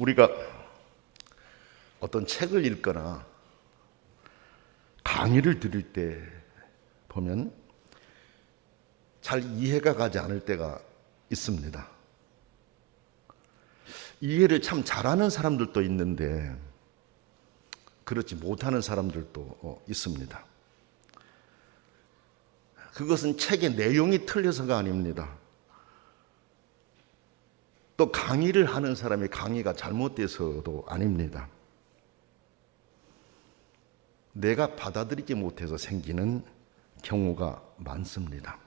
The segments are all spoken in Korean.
우리가 어떤 책을 읽거나 강의를 들을 때 보면 잘 이해가 가지 않을 때가 있습니다. 이해를 참 잘하는 사람들도 있는데 그렇지 못하는 사람들도 있습니다. 그것은 책의 내용이 틀려서가 아닙니다. 또 강의를 하는 사람의 강의가 잘못돼서도 아닙니다. 내가 받아들이지 못해서 생기는 경우가 많습니다.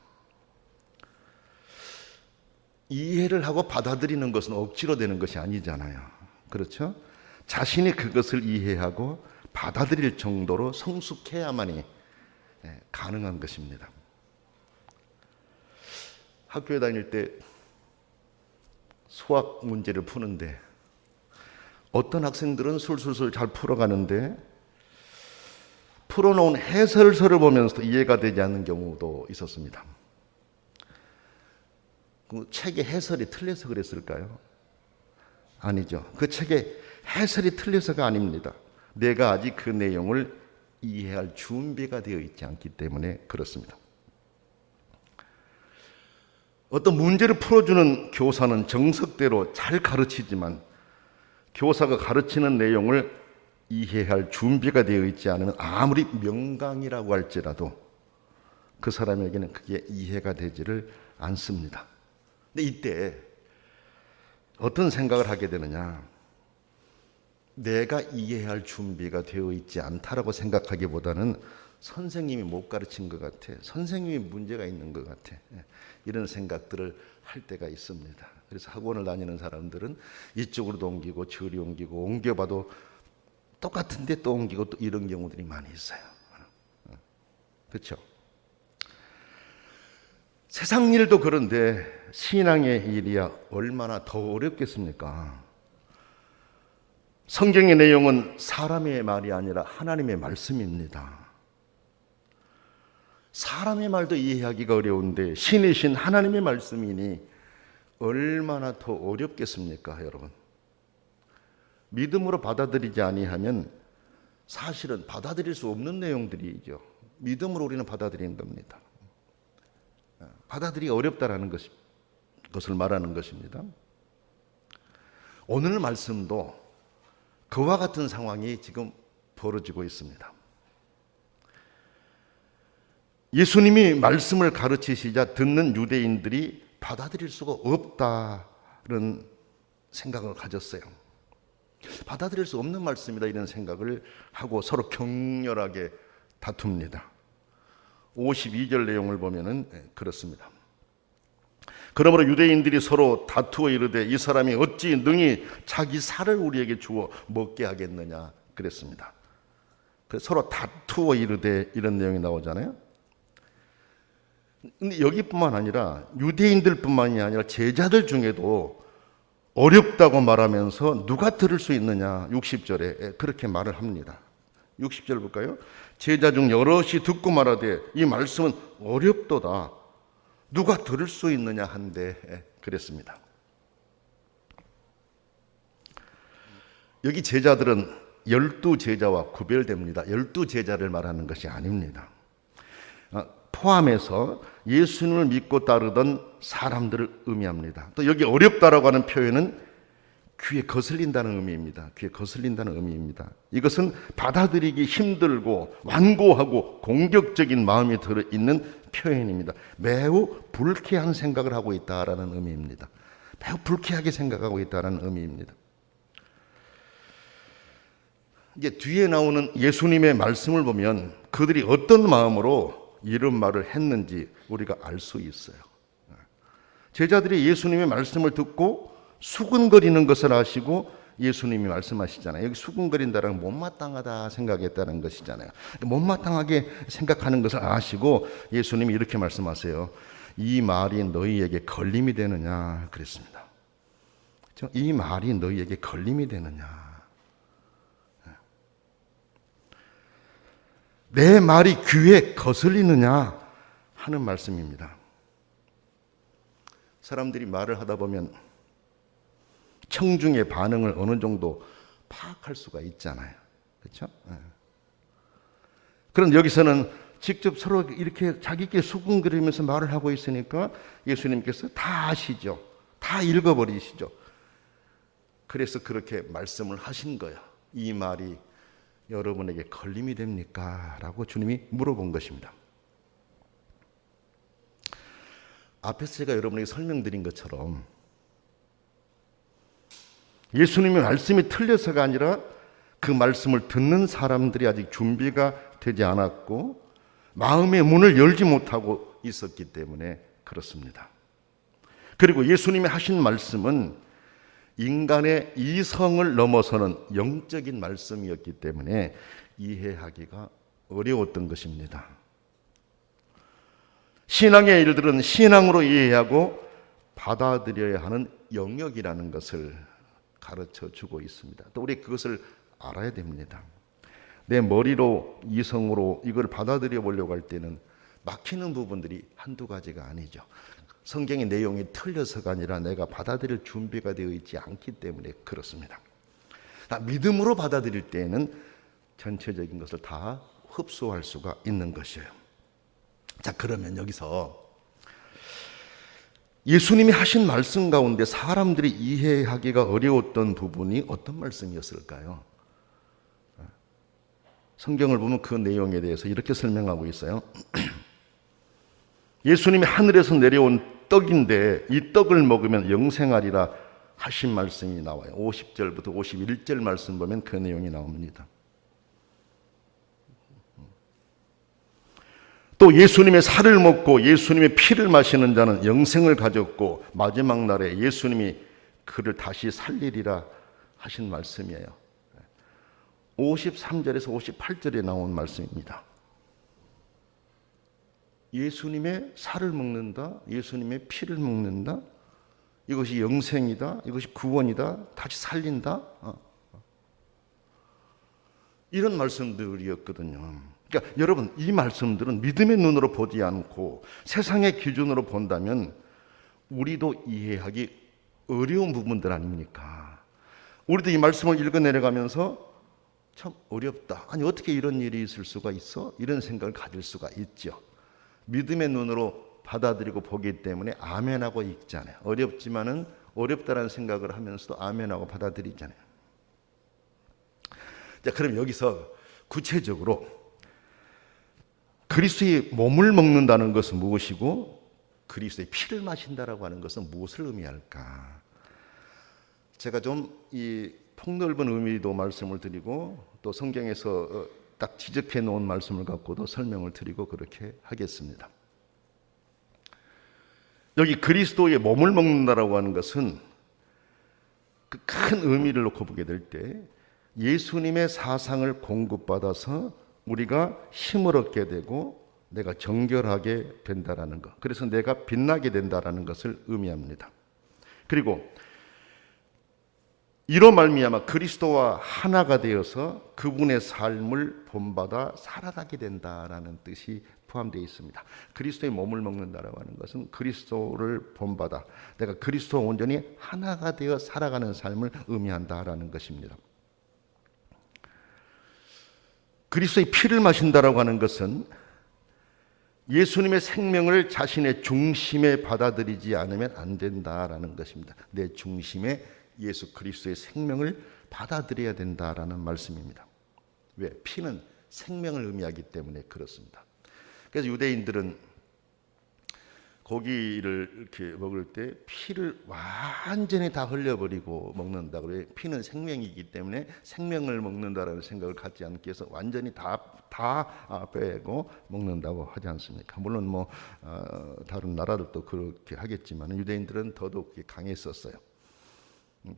이해를 하고 받아들이는 것은 억지로 되는 것이 아니잖아요. 그렇죠? 자신이 그것을 이해하고 받아들일 정도로 성숙해야만이 가능한 것입니다. 학교에 다닐 때 수학 문제를 푸는데 어떤 학생들은 술술술 잘 풀어가는데 풀어놓은 해설서를 보면서 이해가 되지 않는 경우도 있었습니다. 그 책의 해설이 틀려서 그랬을까요? 아니죠. 그 책의 해설이 틀려서가 아닙니다. 내가 아직 그 내용을 이해할 준비가 되어 있지 않기 때문에 그렇습니다. 어떤 문제를 풀어주는 교사는 정석대로 잘 가르치지만 교사가 가르치는 내용을 이해할 준비가 되어 있지 않으면 아무리 명강이라고 할지라도 그 사람에게는 그게 이해가 되지를 않습니다. 근데 이때 어떤 생각을 하게 되느냐? 내가 이해할 준비가 되어 있지 않다라고 생각하기보다는 선생님이 못 가르친 것 같아. 선생님이 문제가 있는 것 같아. 이런 생각들을 할 때가 있습니다. 그래서 학원을 다니는 사람들은 이쪽으로도 옮기고 저리 옮기고 옮겨봐도 똑같은데 또 옮기고 또 이런 경우들이 많이 있어요. 그렇죠? 세상 일도 그런데 신앙의 일이야 얼마나 더 어렵겠습니까? 성경의 내용은 사람의 말이 아니라 하나님의 말씀입니다. 사람의 말도 이해하기가 어려운데 신이신 하나님의 말씀이니 얼마나 더 어렵겠습니까, 여러분? 믿음으로 받아들이지 아니하면 사실은 받아들일 수 없는 내용들이죠. 믿음으로 우리는 받아들이는 겁니다. 받아들이기 어렵다라는 것을 말하는 것입니다. 오늘 말씀도 그와 같은 상황이 지금 벌어지고 있습니다. 예수님이 말씀을 가르치시자 듣는 유대인들이 받아들일 수가 없다는 생각을 가졌어요. 받아들일 수 없는 말씀이다 이런 생각을 하고 서로 격렬하게 다툽니다. 52절 내용을 보면은 그렇습니다. 그러므로 유대인들이 서로 다투어 이르되 이 사람이 어찌 능히 자기 살을 우리에게 주어 먹게 하겠느냐 그랬습니다. 서로 다투어 이르되 이런 내용이 나오잖아요. 근데 여기뿐만 아니라 유대인들뿐만이 아니라 제자들 중에도 어렵다고 말하면서 누가 들을 수 있느냐 60절에 그렇게 말을 합니다. 60절 볼까요? 제자 중 여럿이 듣고 말하되 이 말씀은 어렵도다 누가 들을 수 있느냐 한데 그랬습니다. 여기 제자들은 12제자와 구별됩니다. 12제자를 말하는 것이 아닙니다. 포함해서 예수님을 믿고 따르던 사람들을 의미합니다. 또 여기 어렵다라고 하는 표현은 귀에 거슬린다는 의미입니다. 귀에 거슬린다는 의미입니다. 이것은 받아들이기 힘들고 완고하고 공격적인 마음이 들어있는 표현입니다. 매우 불쾌한 생각을 하고 있다라는 의미입니다. 매우 불쾌하게 생각하고 있다라는 의미입니다. 이제 뒤에 나오는 예수님의 말씀을 보면 그들이 어떤 마음으로 이런 말을 했는지 우리가 알 수 있어요. 제자들이 예수님의 말씀을 듣고 수근거리는 것을 아시고 예수님이 말씀하시잖아요. 여기 수근거린다는 못마땅하다 생각했다는 것이잖아요. 못마땅하게 생각하는 것을 아시고 예수님이 이렇게 말씀하세요. 이 말이 너희에게 걸림이 되느냐 그랬습니다. 그렇죠? 이 말이 너희에게 걸림이 되느냐. 내 말이 귀에 거슬리느냐 하는 말씀입니다. 사람들이 말을 하다 보면 청중의 반응을 어느 정도 파악할 수가 있잖아요. 그렇죠? 그런데 여기서는 직접 서로 이렇게 자기끼리 수군거리면서 말을 하고 있으니까 예수님께서 다 아시죠. 다 읽어버리시죠. 그래서 그렇게 말씀을 하신 거예요. 이 말이 여러분에게 걸림이 됩니까? 라고 주님이 물어본 것입니다. 앞에서 제가 여러분에게 설명드린 것처럼 예수님의 말씀이 틀려서가 아니라 그 말씀을 듣는 사람들이 아직 준비가 되지 않았고 마음의 문을 열지 못하고 있었기 때문에 그렇습니다. 그리고 예수님이 하신 말씀은 인간의 이성을 넘어서는 영적인 말씀이었기 때문에 이해하기가 어려웠던 것입니다. 신앙의 일들은 신앙으로 이해하고 받아들여야 하는 영역이라는 것을 가르쳐 주고 있습니다. 또 우리 그것을 알아야 됩니다. 내 머리로 이성으로 이걸 받아들여 보려고 할 때는 막히는 부분들이 한두 가지가 아니죠. 성경의 내용이 틀려서가 아니라 내가 받아들일 준비가 되어 있지 않기 때문에 그렇습니다. 믿음으로 받아들일 때에는 전체적인 것을 다 흡수할 수가 있는 것이에요. 자, 그러면 여기서 예수님이 하신 말씀 가운데 사람들이 이해하기가 어려웠던 부분이 어떤 말씀이었을까요? 성경을 보면 그 내용에 대해서 이렇게 설명하고 있어요. 예수님이 하늘에서 내려온 떡인데 이 떡을 먹으면 영생하리라 하신 말씀이 나와요. 50절부터 51절 말씀 보면 그 내용이 나옵니다. 또 예수님의 살을 먹고 예수님의 피를 마시는 자는 영생을 가졌고 마지막 날에 예수님이 그를 다시 살리리라 하신 말씀이에요. 53절에서 58절에 나온 말씀입니다. 예수님의 살을 먹는다, 예수님의 피를 먹는다, 이것이 영생이다, 이것이 구원이다, 다시 살린다, 이런 말씀들이었거든요. 그러니까 여러분, 이 말씀들은 믿음의 눈으로 보지 않고 세상의 기준으로 본다면 우리도 이해하기 어려운 부분들 아닙니까? 우리도 이 말씀을 읽어 내려가면서 참 어렵다. 아니 어떻게 이런 일이 있을 수가 있어? 이런 생각을 가질 수가 있죠. 믿음의 눈으로 받아들이고 보기 때문에 아멘하고 읽잖아요. 어렵지만은 어렵다라는 생각을 하면서도 아멘하고 받아들이잖아요. 자, 그럼 여기서 구체적으로 그리스도의 몸을 먹는다는 것은 무엇이고 그리스도의 피를 마신다라고 하는 것은 무엇을 의미할까? 제가 좀 이 폭넓은 의미도 말씀을 드리고 또 성경에서 딱 지적해 놓은 말씀을 갖고도 설명을 드리고 그렇게 하겠습니다. 여기 그리스도의 몸을 먹는다라고 하는 것은 그 큰 의미를 놓고 보게 될 때 예수님의 사상을 공급받아서 우리가 힘을 얻게 되고 내가 정결하게 된다라는 것, 그래서 내가 빛나게 된다라는 것을 의미합니다. 그리고 이로 말미암아 그리스도와 하나가 되어서 그분의 삶을 본받아 살아가게 된다라는 뜻이 포함되어 있습니다. 그리스도의 몸을 먹는다라고 하는 것은 그리스도를 본받아 내가 그리스도와 온전히 하나가 되어 살아가는 삶을 의미한다라는 것입니다. 그리스도의 피를 마신다라고 하는 것은 예수님의 생명을 자신의 중심에 받아들이지 않으면 안 된다라는 것입니다. 내 중심에 예수 그리스도의 생명을 받아들여야 된다라는 말씀입니다. 왜? 피는 생명을 의미하기 때문에 그렇습니다. 그래서 유대인들은 고기를 이렇게 먹을 때 피를 완전히 다 흘려버리고 먹는다고 그래요. 피는 생명이기 때문에 생명을 먹는다라는 생각을 갖지 않기 위해서 완전히 다 빼고 먹는다고 하지 않습니까? 물론 다른 나라들도 그렇게 하겠지만 유대인들은 더더욱 강했었어요.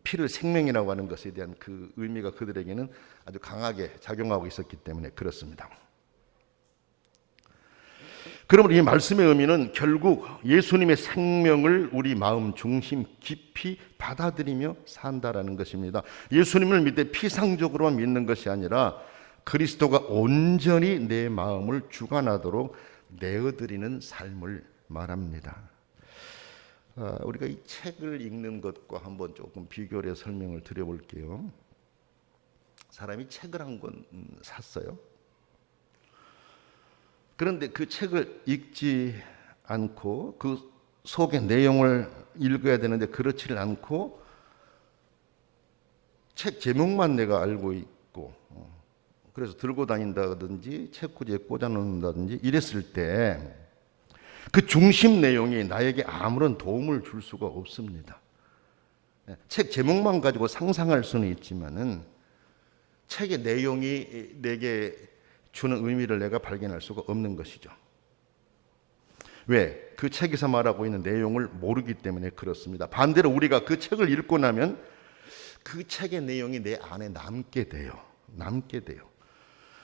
피를 생명이라고 하는 것에 대한 그 의미가 그들에게는 아주 강하게 작용하고 있었기 때문에 그렇습니다. 그러면 이 말씀의 의미는 결국 예수님의 생명을 우리 마음 중심 깊이 받아들이며 산다라는 것입니다. 예수님을 믿되 피상적으로만 믿는 것이 아니라 그리스도가 온전히 내 마음을 주관하도록 내어드리는 삶을 말합니다. 우리가 이 책을 읽는 것과 한번 조금 비교를 해서 설명을 드려볼게요. 사람이 책을 한 권 샀어요. 그런데 그 책을 읽지 않고 그 속의 내용을 읽어야 되는데 그렇지를 않고 책 제목만 내가 알고 있고 그래서 들고 다닌다든지 책꽂이에 꽂아 놓는다든지 이랬을 때 그 중심 내용이 나에게 아무런 도움을 줄 수가 없습니다. 책 제목만 가지고 상상할 수는 있지만은 책의 내용이 내게 주는 의미를 내가 발견할 수가 없는 것이죠. 왜? 그 책에서 말하고 있는 내용을 모르기 때문에 그렇습니다. 반대로 우리가 그 책을 읽고 나면 그 책의 내용이 내 안에 남게 돼요.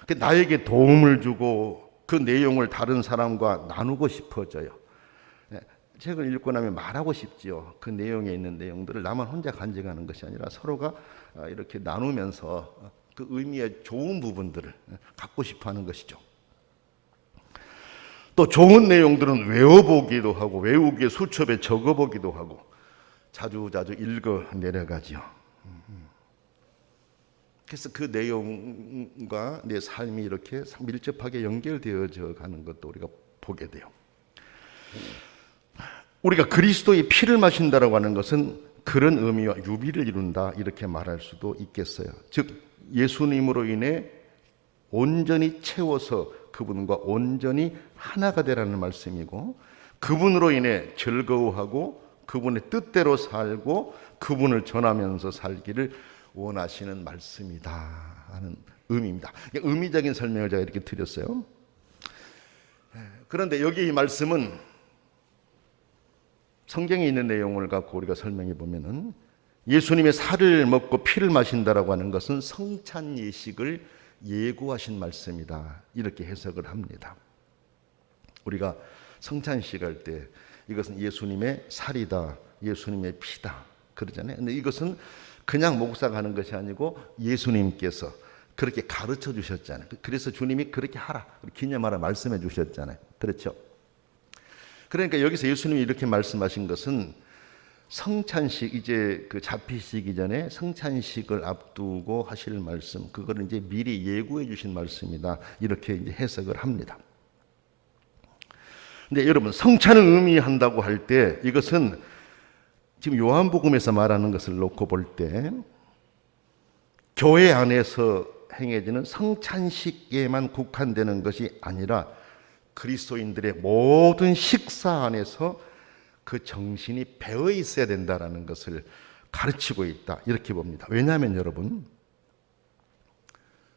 나에게 도움을 주고 그 내용을 다른 사람과 나누고 싶어져요. 책을 읽고 나면 말하고 싶지요. 그 내용에 있는 내용들을 나만 혼자 간직하는 것이 아니라 서로가 이렇게 나누면서 그 의미의 좋은 부분들을 갖고 싶어하는 것이죠. 또 좋은 내용들은 외워보기도 하고 외우기에 수첩에 적어보기도 하고 자주 읽어 내려가지요. 그래서 그 내용과 내 삶이 이렇게 밀접하게 연결되어져 가는 것도 우리가 보게 돼요. 우리가 그리스도의 피를 마신다라고 하는 것은 그런 의미와 유비를 이룬다 이렇게 말할 수도 있겠어요. 즉 예수님으로 인해 온전히 채워서 그분과 온전히 하나가 되라는 말씀이고 그분으로 인해 즐거워하고 그분의 뜻대로 살고 그분을 전하면서 살기를 원하시는 말씀이다 하는 의미입니다. 의미적인 설명을 제가 이렇게 드렸어요. 그런데 여기 이 말씀은 성경에 있는 내용을 갖고 우리가 설명해 보면은 예수님의 살을 먹고 피를 마신다라고 하는 것은 성찬 예식을 예고하신 말씀이다 이렇게 해석을 합니다. 우리가 성찬식 할 때 이것은 예수님의 살이다, 예수님의 피다 그러잖아요. 근데 이것은 그냥 목사가 하는 것이 아니고 예수님께서 그렇게 가르쳐 주셨잖아요. 그래서 주님이 그렇게 하라, 기념하라 말씀해 주셨잖아요. 그렇죠? 그러니까 여기서 예수님이 이렇게 말씀하신 것은 성찬식 이제 그 잡히시기 전에 성찬식을 앞두고 하실 말씀, 그거를 이제 미리 예고해 주신 말씀이다 이렇게 이제 해석을 합니다. 근데 여러분 성찬을 의미한다고 할 때 이것은 지금 요한복음에서 말하는 것을 놓고 볼 때 교회 안에서 행해지는 성찬식에만 국한되는 것이 아니라 그리스도인들의 모든 식사 안에서 그 정신이 배어 있어야 된다라는 것을 가르치고 있다 이렇게 봅니다. 왜냐하면 여러분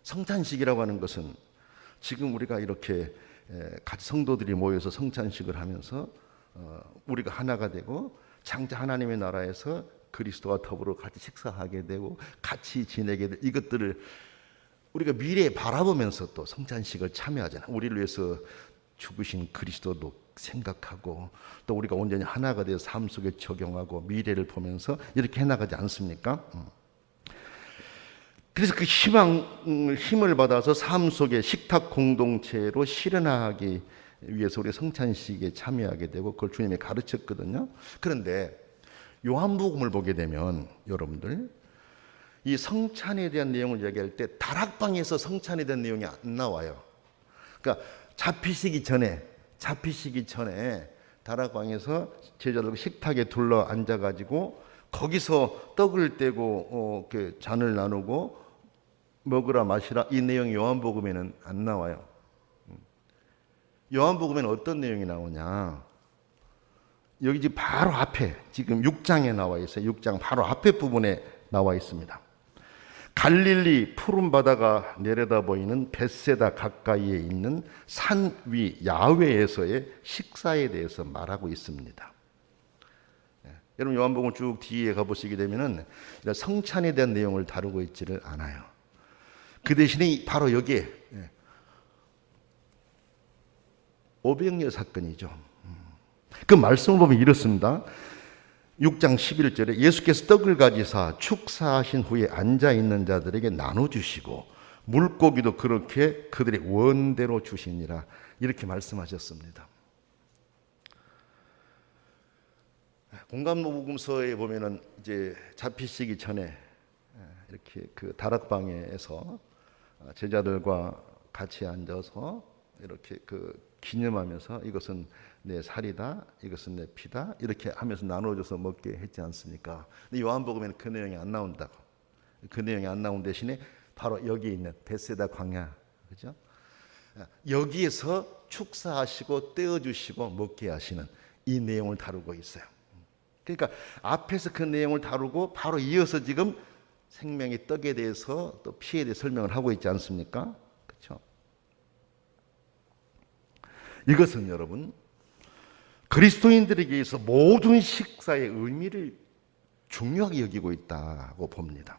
성찬식이라고 하는 것은 지금 우리가 이렇게 같이 성도들이 모여서 성찬식을 하면서 우리가 하나가 되고 장차 하나님의 나라에서 그리스도와 더불어 같이 식사하게 되고 같이 지내게 될 이것들을 우리가 미래에 바라보면서 또 성찬식을 참여하잖아요. 우리를 위해서 죽으신 그리스도도 생각하고 또 우리가 온전히 하나가 되어 삶 속에 적용하고 미래를 보면서 이렇게 해나가지 않습니까? 그래서 그 힘을 받아서 삶 속에 식탁 공동체로 실현하기 위해서 우리 성찬식에 참여하게 되고 그걸 주님이 가르쳤거든요. 그런데 요한복음을 보게 되면 여러분들 이 성찬에 대한 내용을 이야기할 때 다락방에서 성찬에 대한 내용이 안 나와요. 그러니까 잡히시기 전에 다락방에서 제자들 식탁에 둘러 앉아가지고 거기서 떡을 떼고 잔을 나누고 먹으라 마시라 이 내용이 요한복음에는 안 나와요. 요한복음에는 어떤 내용이 나오냐? 여기 지금 바로 앞에 지금 6장에 나와 있어요. 6장 바로 앞에 부분에 나와 있습니다. 갈릴리 푸른 바다가 내려다 보이는 벳세다 가까이에 있는 산 위 야외에서의 식사에 대해서 말하고 있습니다. 여러분 요한복음 쭉 뒤에 가보시게 되면은 성찬에 대한 내용을 다루고 있지를 않아요. 그 대신에 바로 여기에 오병이어 사건이죠. 그 말씀을 보면 이렇습니다. 6장 11절에 예수께서 떡을 가지사 축사하신 후에 앉아있는 자들에게 나눠주시고 물고기도 그렇게 그들의 원대로 주시니라 이렇게 말씀하셨습니다. 공감모금서에 보면은 이제 잡히시기 전에 이렇게 그 다락방에서 제자들과 같이 앉아서 이렇게 그 기념하면서 이것은 내 살이다, 이것은 내 피다 이렇게 하면서 나눠줘서 먹게 했지 않습니까? 근데 요한복음에는 그 내용이 안 나온다고. 그 내용이 안 나온 대신에 바로 여기 있는 베세다 광야, 그죠? 여기에서 축사하시고 떼어주시고 먹게 하시는 이 내용을 다루고 있어요. 그러니까 앞에서 그 내용을 다루고 바로 이어서 지금 생명의 떡에 대해서 또 피에 대해 설명을 하고 있지 않습니까? 그렇죠? 이것은 여러분 그리스도인들에게 있어 모든 식사의 의미를 중요하게 여기고 있다고 봅니다.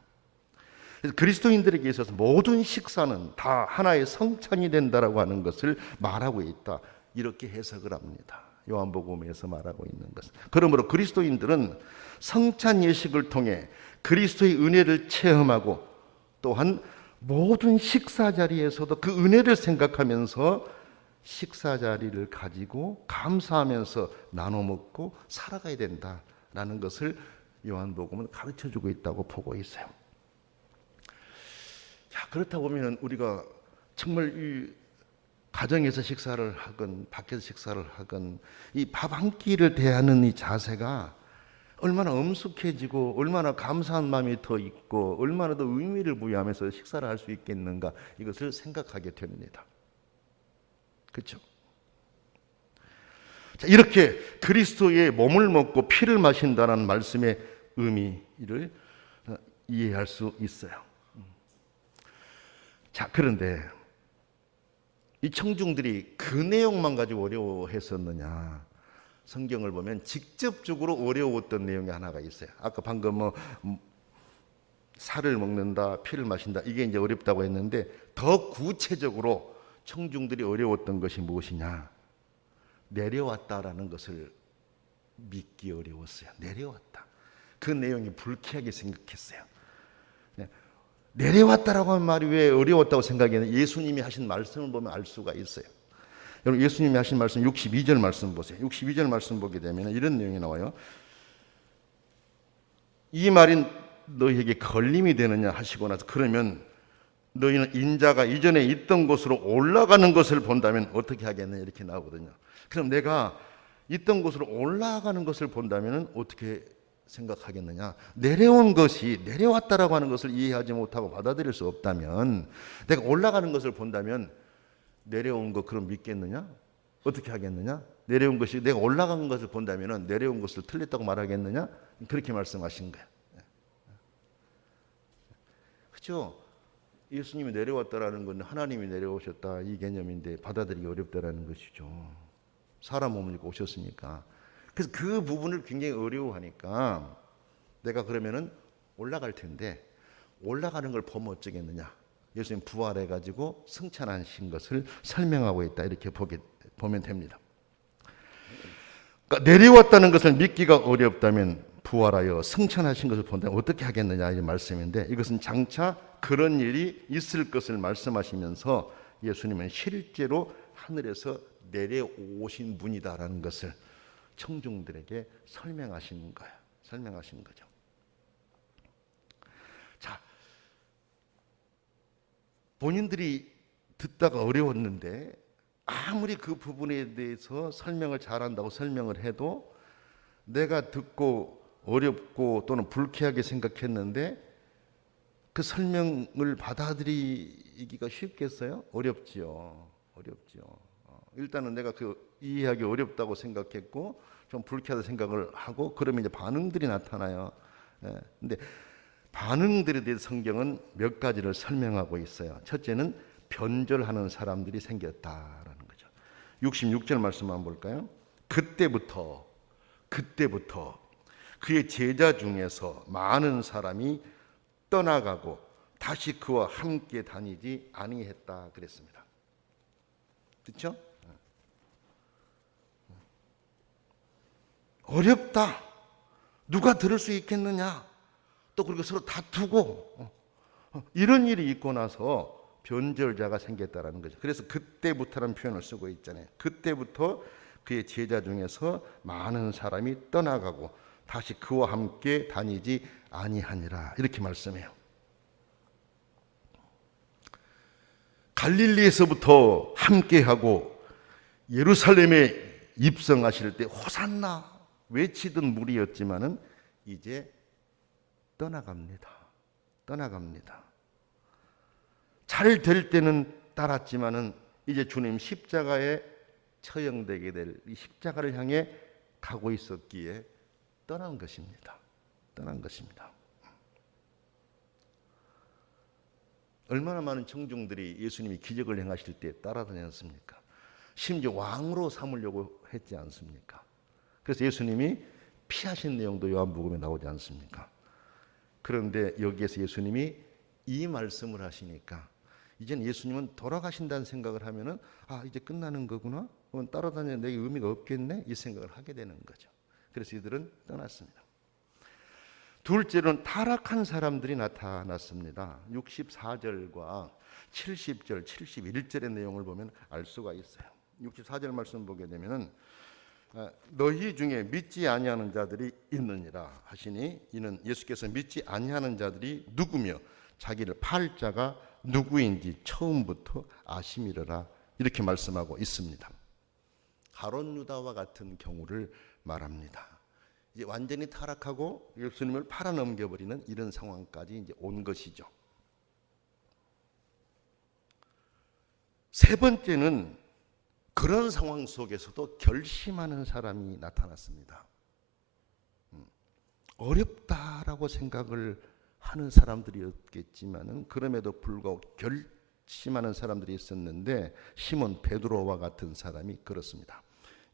그래서 그리스도인들에게 있어서 모든 식사는 다 하나의 성찬이 된다라고 하는 것을 말하고 있다. 이렇게 해석을 합니다. 요한복음에서 말하고 있는 것은. 그러므로 그리스도인들은 성찬 예식을 통해 그리스도의 은혜를 체험하고 또한 모든 식사 자리에서도 그 은혜를 생각하면서 식사 자리를 가지고 감사하면서 나눠 먹고 살아가야 된다라는 것을 요한복음은 가르쳐주고 있다고 보고 있어요. 자, 그렇다 보면 우리가 정말 이 가정에서 식사를 하건 밖에서 식사를 하건 이 밥 한 끼를 대하는 이 자세가 얼마나 엄숙해지고 얼마나 감사한 마음이 더 있고 얼마나 더 의미를 부여하면서 식사를 할 수 있겠는가 이것을 생각하게 됩니다. 그렇죠? 자, 이렇게 그리스도의 몸을 먹고 피를 마신다는 말씀의 의미를 이해할 수 있어요. 자, 그런데 이 청중들이 그 내용만 가지고 어려워했었느냐? 성경을 보면 직접적으로 어려웠던 내용이 하나가 있어요. 아까 방금 살을 먹는다, 피를 마신다 이게 이제 어렵다고 했는데 더 구체적으로 청중들이 어려웠던 것이 무엇이냐? 내려왔다라는 것을 믿기 어려웠어요. 내려왔다. 그 내용이 불쾌하게 생각했어요. 내려왔다라고 하는 말이 왜 어려웠다고 생각했냐? 예수님이 하신 말씀을 보면 알 수가 있어요. 여러분 예수님이 하신 말씀 62절 말씀 보세요. 62절 말씀 보게 되면 이런 내용이 나와요. 이 말이 너희에게 걸림이 되느냐 하시고 나서 그러면 너희는 인자가 이전에 있던 곳으로 올라가는 것을 본다면 어떻게 하겠느냐 이렇게 나오거든요. 그럼 내가 있던 곳으로 올라가는 것을 본다면 어떻게 생각하겠느냐? 내려온 것이 내려왔다라고 하는 것을 이해하지 못하고 받아들일 수 없다면 내가 올라가는 것을 본다면 내려온 거 그럼 믿겠느냐? 어떻게 하겠느냐? 내려온 것이 내가 올라간 것을 본다면 내려온 것을 틀렸다고 말하겠느냐? 그렇게 말씀하신 거예요. 그렇죠? 예수님이 내려왔다라는 건 하나님이 내려오셨다 이 개념인데 받아들이기 어렵다라는 것이죠. 사람 몸을 입고 오셨으니까. 그래서 그 부분을 굉장히 어려워하니까 내가 그러면은 올라갈 텐데 올라가는 걸 보면 어쩌겠느냐? 예수님 부활해가지고 승천하신 것을 설명하고 있다 이렇게 보면 됩니다. 그러니까 내려왔다는 것을 믿기가 어렵다면 부활하여 승천하신 것을 본다면 어떻게 하겠느냐 이 말씀인데 이것은 장차 그런 일이 있을 것을 말씀하시면서 예수님은 실제로 하늘에서 내려오신 분이다라는 것을 청중들에게 설명하신 거예요. 설명하신 거죠. 자, 본인들이 듣다가 어려웠는데 아무리 그 부분에 대해서 설명을 잘한다고 설명을 해도 내가 듣고 어렵고 또는 불쾌하게 생각했는데 그 설명을 받아들이기가 쉽겠어요? 어렵지요. 어렵지요. 일단은 내가 그 이해하기 어렵다고 생각했고 좀 불쾌하다 생각을 하고 그러면 이제 반응들이 나타나요. 근데 반응들에 대해 성경은 몇 가지를 설명하고 있어요. 첫째는 변절하는 사람들이 생겼다라는 거죠. 66절 말씀 한번 볼까요? 그때부터 그의 제자 중에서 많은 사람이 떠나가고 다시 그와 함께 다니지 아니했다 그랬습니다. 그렇죠? 어렵다. 누가 들을 수 있겠느냐? 또 그리고 서로 다투고 이런 일이 있고 나서 변절자가 생겼다라는 거죠. 그래서 그때부터라는 표현을 쓰고 있잖아요. 그때부터 그의 제자 중에서 많은 사람이 떠나가고 다시 그와 함께 다니지 아니하니라 이렇게 말씀해요. 갈릴리에서부터 함께하고 예루살렘에 입성하실 때 호산나 외치던 무리였지만은 이제 떠나갑니다. 잘 될 때는 따랐지만은 이제 주님 십자가에 처형되게 될 이 십자가를 향해 가고 있었기에 떠난 것입니다. 얼마나 많은 청중들이 예수님이 기적을 행하실 때 따라다녔습니까? 심지어 왕으로 삼으려고 했지 않습니까? 그래서 예수님이 피하신 내용도 요한복음에 나오지 않습니까? 그런데 여기에서 예수님이 이 말씀을 하시니까 이제는 예수님은 돌아가신다는 생각을 하면은 이제 끝나는 거구나. 그건 따라다니는 내 의미가 없겠네. 이 생각을 하게 되는 거죠. 그래서 이들은 떠났습니다. 둘째로는 타락한 사람들이 나타났습니다. 64절과 70절, 71절의 내용을 보면 알 수가 있어요. 64절 말씀 보게 되면은 너희 중에 믿지 아니하는 자들이 있느니라 하시니 이는 예수께서 믿지 아니하는 자들이 누구며 자기를 팔 자가 누구인지 처음부터 아심이러라 이렇게 말씀하고 있습니다. 가룟 유다와 같은 경우를 말합니다. 이제 완전히 타락하고 예수님을 팔아넘겨버리는 이런 상황까지 이제 온 것이죠. 세 번째는 그런 상황 속에서도 결심하는 사람이 나타났습니다. 어렵다라고 생각을 하는 사람들이었겠지만은 그럼에도 불구하고 결심하는 사람들이 있었는데 시몬 베드로와 같은 사람이 그렇습니다.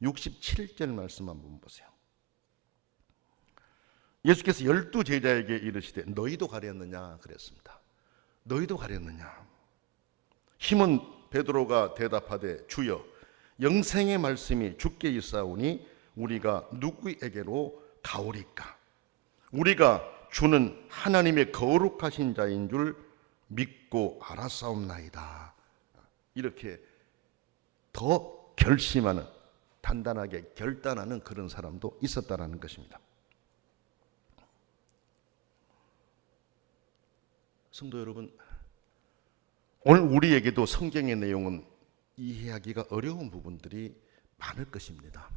67절 말씀 한번 보세요. 예수께서 12 제자에게 이르시되 너희도 가렸느냐 그랬습니다. 너희도 가렸느냐. 시몬 베드로가 대답하되 주여 영생의 말씀이 주께 있사오니 우리가 누구에게로 가오리까? 우리가 주는 하나님의 거룩하신 자인 줄 믿고 알았사옵나이다. 이렇게 더 결심하는 단단하게 결단하는 그런 사람도 있었다라는 것입니다. 성도 여러분, 오늘 우리에게도 성경의 내용은 이해하기가 어려운 부분들이 많을 것입니다.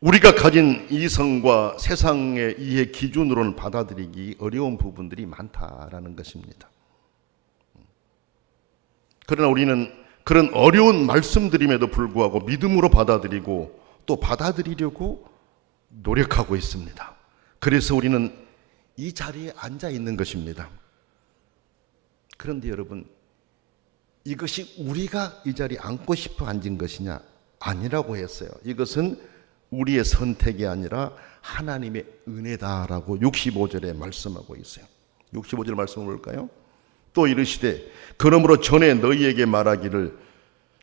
우리가 가진 이성과 세상의 이해 기준으로는 받아들이기 어려운 부분들이 많다라는 것입니다. 그러나 우리는 그런 어려운 말씀드림에도 불구하고 믿음으로 받아들이고 또 받아들이려고 노력하고 있습니다. 그래서 우리는 이 자리에 앉아 있는 것입니다. 그런데 여러분, 이것이 우리가 이 자리에 앉고 싶어 앉은 것이냐? 아니라고 했어요. 이것은 우리의 선택이 아니라 하나님의 은혜다라고 65절에 말씀하고 있어요. 65절 말씀을 볼까요? 또 이르시되 그러므로 전에 너희에게 말하기를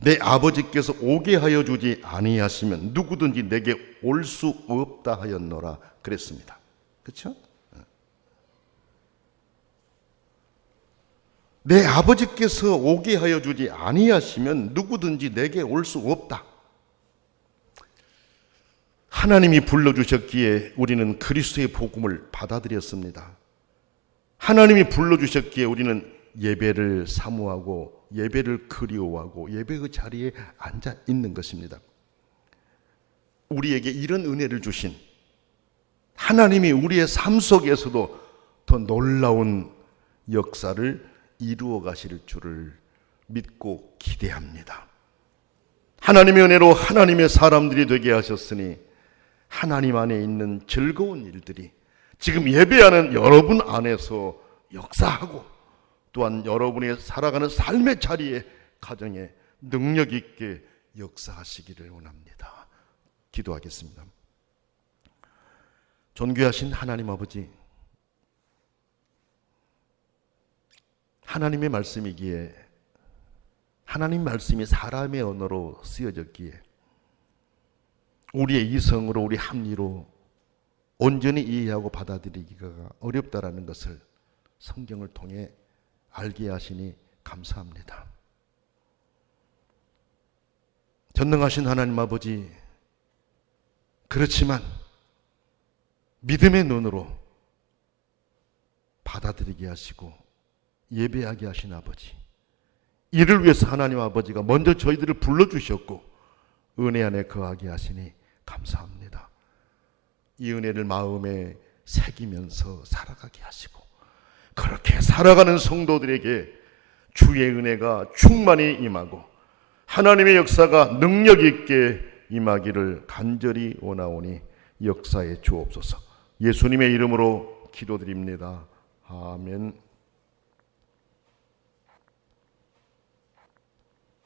내 아버지께서 오게 하여 주지 아니하시면 누구든지 내게 올 수 없다 하였노라 그랬습니다. 그렇죠? 내 아버지께서 오게 하여 주지 아니하시면 누구든지 내게 올 수 없다. 하나님이 불러주셨기에 우리는 그리스도의 복음을 받아들였습니다. 하나님이 불러주셨기에 우리는 예배를 사모하고 예배를 그리워하고 예배의 자리에 앉아 있는 것입니다. 우리에게 이런 은혜를 주신 하나님이 우리의 삶 속에서도 더 놀라운 역사를 이루어 가실 줄을 믿고 기대합니다. 하나님의 은혜로 하나님의 사람들이 되게 하셨으니 하나님 안에 있는 즐거운 일들이 지금 예배하는 여러분 안에서 역사하고 또한 여러분이 살아가는 삶의 자리에 가정에 능력 있게 역사하시기를 원합니다. 기도하겠습니다. 존귀하신 하나님 아버지, 하나님의 말씀이기에 하나님 말씀이 사람의 언어로 쓰여졌기에 우리의 이성으로 우리 합리로 온전히 이해하고 받아들이기가 어렵다라는 것을 성경을 통해 알게 하시니 감사합니다. 전능하신 하나님 아버지, 그렇지만 믿음의 눈으로 받아들이게 하시고 예배하게 하신 아버지, 이를 위해서 하나님 아버지가 먼저 저희들을 불러주셨고 은혜 안에 거하게 하시니 감사합니다. 이 은혜를 마음에 새기면서 살아가게 하시고 그렇게 살아가는 성도들에게 주의 은혜가 충만히 임하고 하나님의 역사가 능력 있게 임하기를 간절히 원하오니 역사에 주옵소서. 예수님의 이름으로 기도드립니다. 아멘.